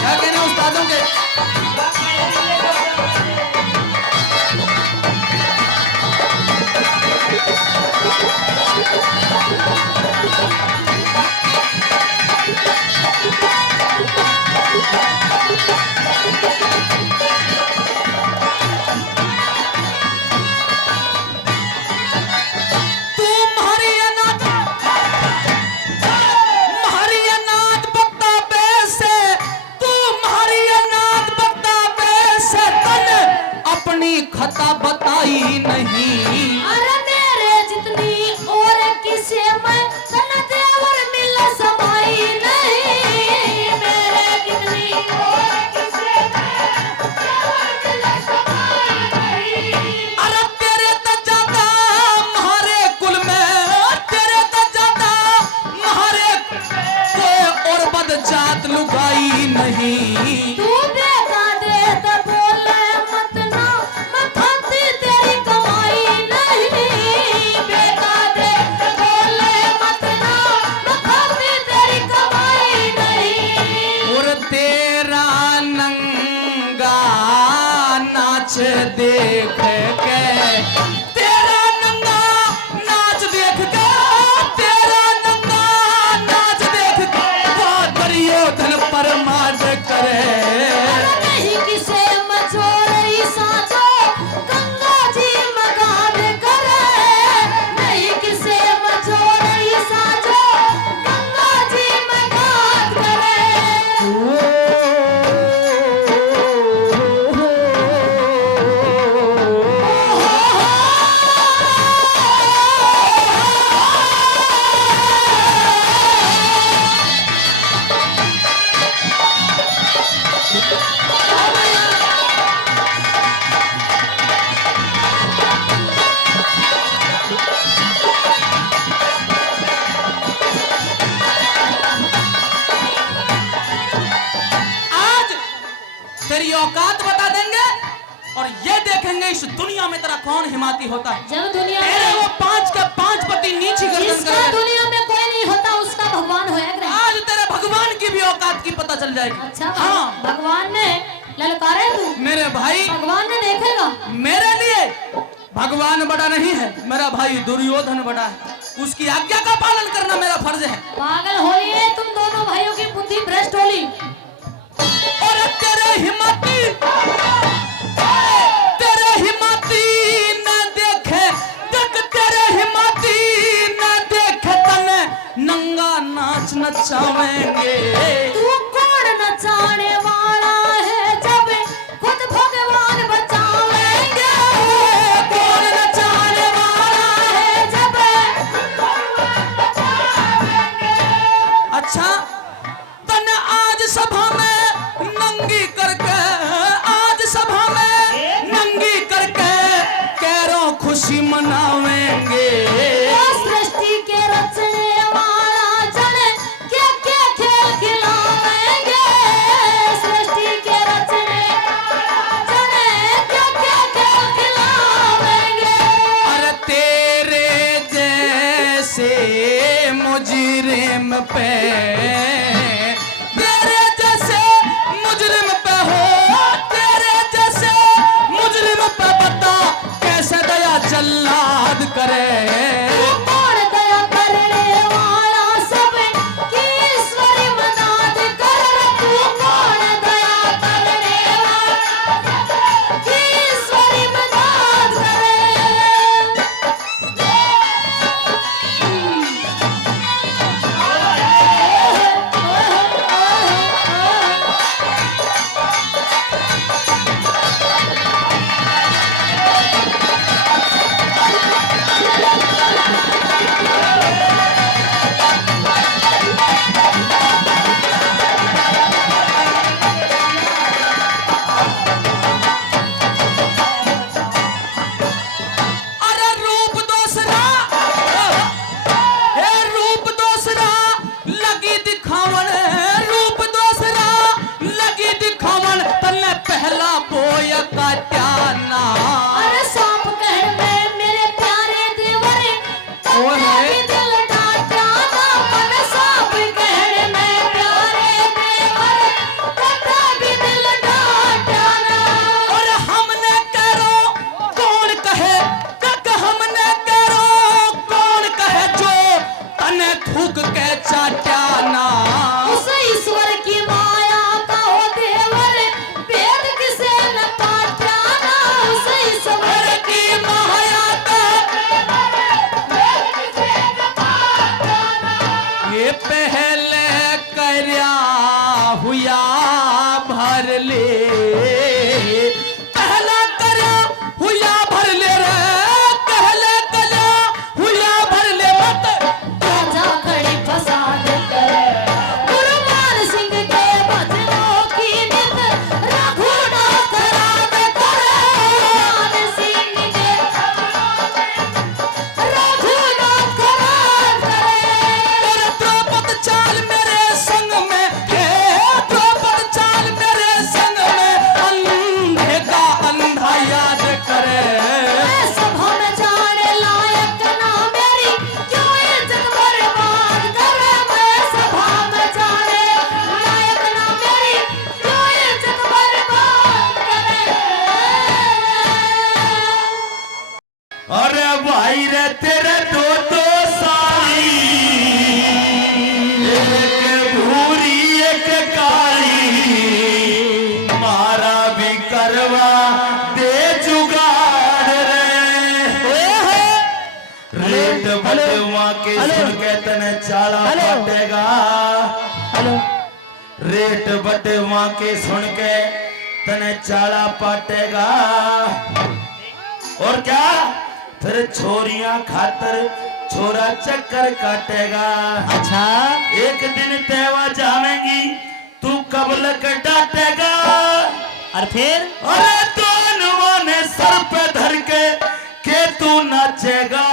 क्या कहने उस्तादों के? तू मारी अनाथ, मारी अनाथ बत्ता बैसे, तू मारी अनाथ बत्ता बैसे, तने अपनी खता बताई नहीं। अरे मेरे जितनी और किसे मैं तन देवर मिल समाई नहीं। मेरे जितनी और किसे मैं देवर मिल समाई नहीं। अरे तेरे तो ज्यादा म्हारे कुल में, तेरे तो ज्यादा म्हारे कोई और बद जात लुगाई नहीं। तू बेटा दे तो बोले मत ना, मैं खाती तेरी कमाई नहीं। बेटा दे तो बोले मत ना, मैं खाती तेरी कमाई नहीं। और तेरा नंगा नाच देख के, तेरा नंगा नाच देख के, तेरा नंगा नाच देख के, वो दुर्योधन परमार्थ करे। अरे नहीं किसे मचोरई साजो, गंगा जी मगाद करे। नहीं किसे मचोरई साजो, गंगा जी मगाद करे। तेरी औकात बता देंगे और ये देखेंगे इस दुनिया में तेरा कौन हिमाती होता है। जब दुनिया तेरे में वो 5 के 5 पति नीची गर्दन जिसका करेंगे। दुनिया में कोई नहीं होता उसका भगवान की भी औकात की पता चल जाएगी। अच्छा हाँ भगवान ने ललकारे तू, मेरे भाई, भगवान ने देखेगा। मेरे लिए भगवान बड़ा नहीं है, मेरा भाई दुर्योधन बड़ा है। उसकी आज्ञा का पालन करना मेरा फर्ज है। पागल होली है तुम दोनों भाइयों की बुद्धि भ्रष्ट होली। और तेरे हिम्मती न देखे, देख तेरे हिम्मती न देखे तने नंगा नाच नचावेंगे। तू कौन नचाने वाला है जब खुद भगवान बचावेंगे। कौन नचाने वाला है जब अच्छा तने आज सभा में नंगी करके, आज सभा में नंगी करके कैरों खुशी मनावेंगे। सृष्टि के रचने वाला जाने क्या क्या खेल खिलावेंगे। सृष्टि के रचने जाने क्या क्या खेल खिलावेंगे। अरे तेरे जैसे मुजरिम पे, तेरे जैसे मुजरिम पे हो, तेरे जैसे मुजरिम पे बता कैसे दया जल्लाद करे। कौन दया करने वाला सब की ईश्वरी मदद करे। तू कौन दया करने वाला की ईश्वरी मदद करे। अरे रूप दोसरा, हे रूप दोसरा लगी दिखावन, रूप दोसरा लगी दिखावन तन्ने पहला बोय काट्याना। अरे सांप कहर में मेरे प्यारे देवर तन्ने भी दिल डांटा ना। मन सांप कहर में प्यारे देवर तन्ने भी दिल डांटा ना। और हमने करो कौन कहे, तक हमने करो कौन कहे जो तन्ने थूक के चाट्याना। उस ईश्वर की माया का हो देवर भेद किसे न पाटा ना। उस ईश्वर की माया का भेद किसे न पाटा ना। ये पहले करया हुआ भर ले, पहला करया हुआ भर ले रे, पहले करया हुआ भर ले मत। राजा खड़ी फसाद करे गुरुमान सिंह के बदलों की नित रघुनाथ राज करे। गुरुमान सिंह के रघुनाथ राज करे। और द्रौपद चाल मेरे संग में, हे द्रौपद चाल मेरे संग में अंधे का अंधा याद करे। मैं सभा में जाने लायक ना मेरी क्यों इज्जत बर्बाद करे। मैं सभा में जाने लायक ना मेरी क्यों इज्जत बर्बाद करे। अरे भाई रे तेरे दो साली, एक भूरी एक काली, मारा भी करवा दे जुगाड़ रे। रेट बटवा के सुन के तने चाला पाटेगा। रेट बटवा के सुन के तने चाला पाटेगा। और क्या फिर छोरियां खातर छोरा चक्कर काटेगा। अच्छा एक दिन तेवा जावेंगी तू कबलक डांटेगा। और फिर अरे दोनों ने सर पे धर के तू नाचेगा।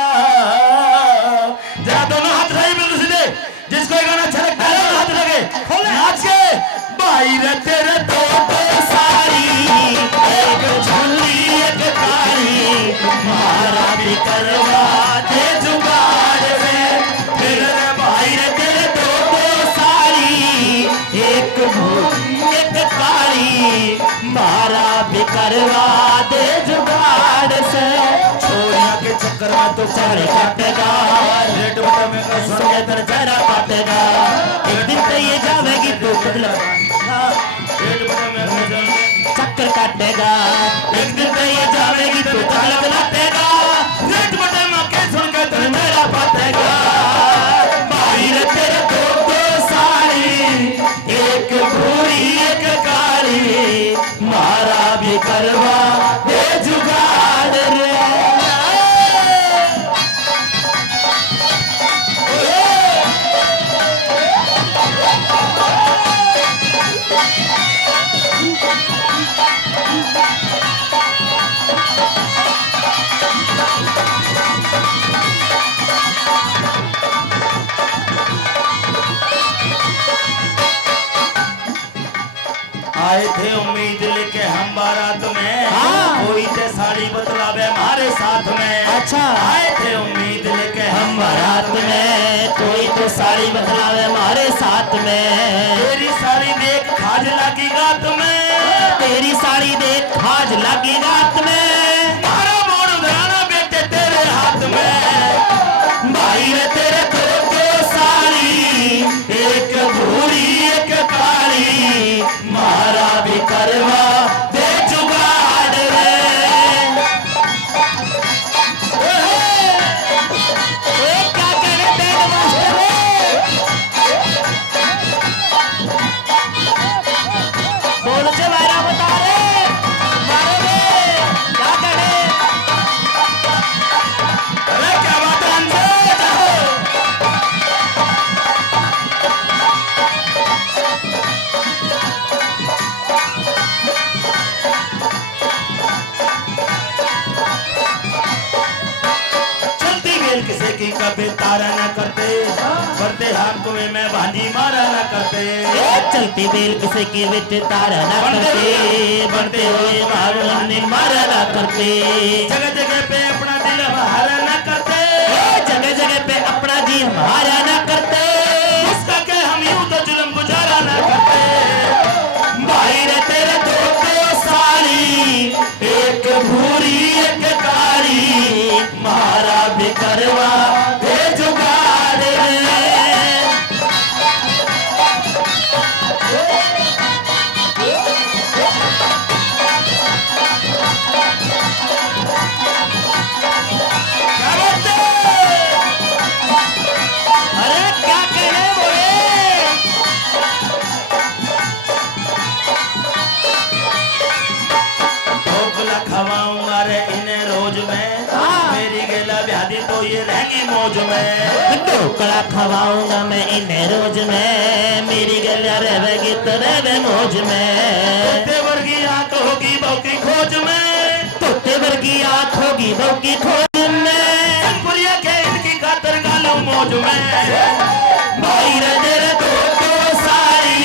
जरा दोनों हाथ रहे बिल्कुल सीधे, जिसको ये गाना अच्छा लगता है दोनों हाथ लगे नाच के। भाई रे तेरे दो सारी, एक झुल्ली एक कारी, मारा भी करवा दे जुगाड़ रे। फिर रे भाई रे तेरे दो सारी, मारा भी करवा दे जुगाड़ से। छोरिया के चक्कर में तो चढ़ काटेगा रेड बटन में का सुन सुने तर चेहरा काटेगा। एक दिन तो ये जावेगी तो बदला रेड बटन में का सुन चक्कर काटेगा। एक दिन तो ये जावेगी तो चालक लाटेगा। रेड बटन में के सुन के तर चेहरा काटेगा। भाई रे तेरे दो साड़ी एक भूरी एक काली मारा भी करवा दे जुगाड़ रे। आए थे उम्मीद लेके हम बारात में हाँ। कोई ते साड़ी बतलावे हमारे साथ में। अच्छा। आए थे उम्मीद लेके हम बारात में कोई तो साड़ी बदलावे हमारे साथ में। तेरी साड़ी देख खाज लगी गात में। तेरी साड़ी देख खाज लगी रात में। मारा मोड़ उधराना बेटे तेरे हाथ में। भाई रे तेरे दो साड़ी एक भूरी एक काली मारा भी करवा दे जुगाड़ रे। ओए क्या कहने बैंड मास्टर बोल से वायरा बता रे मारो रे क्या कहने। अरे क्या बात है अंशे जाओ। चलती बेल किसे की कभी तारा न करते बढ़ते हाथ को मैं भांजी मारा न करते। ए चलती बेल किसे की विच तारा ना करते बढ़ते हुए मारने मारा ना करते। जगह जगह पे अपना दिल हमारा न करते। ए जगह जगह पे अपना जी हमारा ना करते। उसका के हम यूं तो जुल्म गुजारा न करते। भाई रे तेरे दो साड़ी एक भूरी एक काली मारा भी करवा दे जुगाड़ रे। क्या बात है? अरे क्या कहने बोले। ढोकला खवाऊंगा रे इन्हें रोज में। मेरी गेला ब्यादी तो ये रहेंगी मौज में। ढोकला खवाऊंगा मैं इन्हें रोज में। मेरी गलिया रहेगी तो रहे मौज में। तोते वर्गी आंख होगी बहू की खोज में। तोते वर्गी आंख होगी बहू की खोज में। पुरिया के इनकी खातर गालू मौज में। भाई रे तेरे दो साड़ी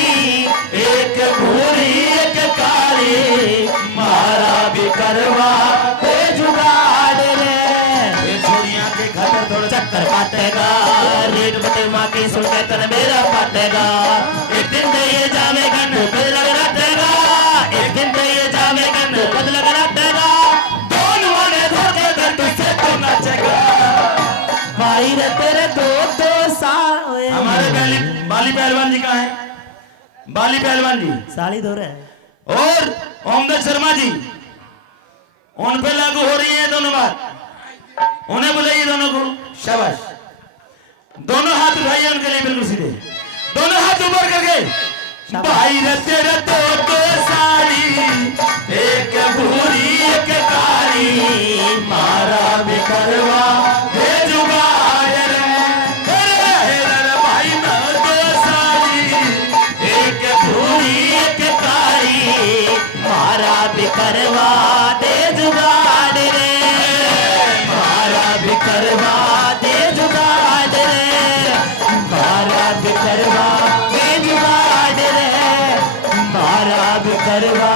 एक भूरी एक काली मारा भी करवा दे जुगाड़ रे। ये छोरियां के खातर थोड़ा चक्कर काटेगा रेट बटे माँ की सुन के तन मेरा काटेगा। एक दिन तो ये जावेगी तो बदल काटेगा। एक दिन तो ये जावेगी तो बदल काटेगा। दोनों वाले धोखे दर तुझसे तो नाचेगा। भाई रे तेरे दो साल हमारे बाली पहलवान जी कहाँ हैं? बाली पहलवान जी साड़ी धो रहे हैं। और ओमदत शर्मा जी उन पे लागू हो रही है दोनों बात। उन्हें बुलाइए दोनों को। शाबाश। दोनों हाथ उठाइए उनके लिए बिल्कुल सीधे। दोनों हाथ ऊपर करके। भाई रे तेरे दो साड़ी एक भूरी एक काली मारा भी करवा दे जुगाड़ रे। रे भाई दो साड़ी एक भूरी एक काली मारा भी करवा दे जुगाड़ रे। मारा भी करवा दे जुगाड़ रे। मारा भी करवा दे जुगाड़ रे। मारा भी करवा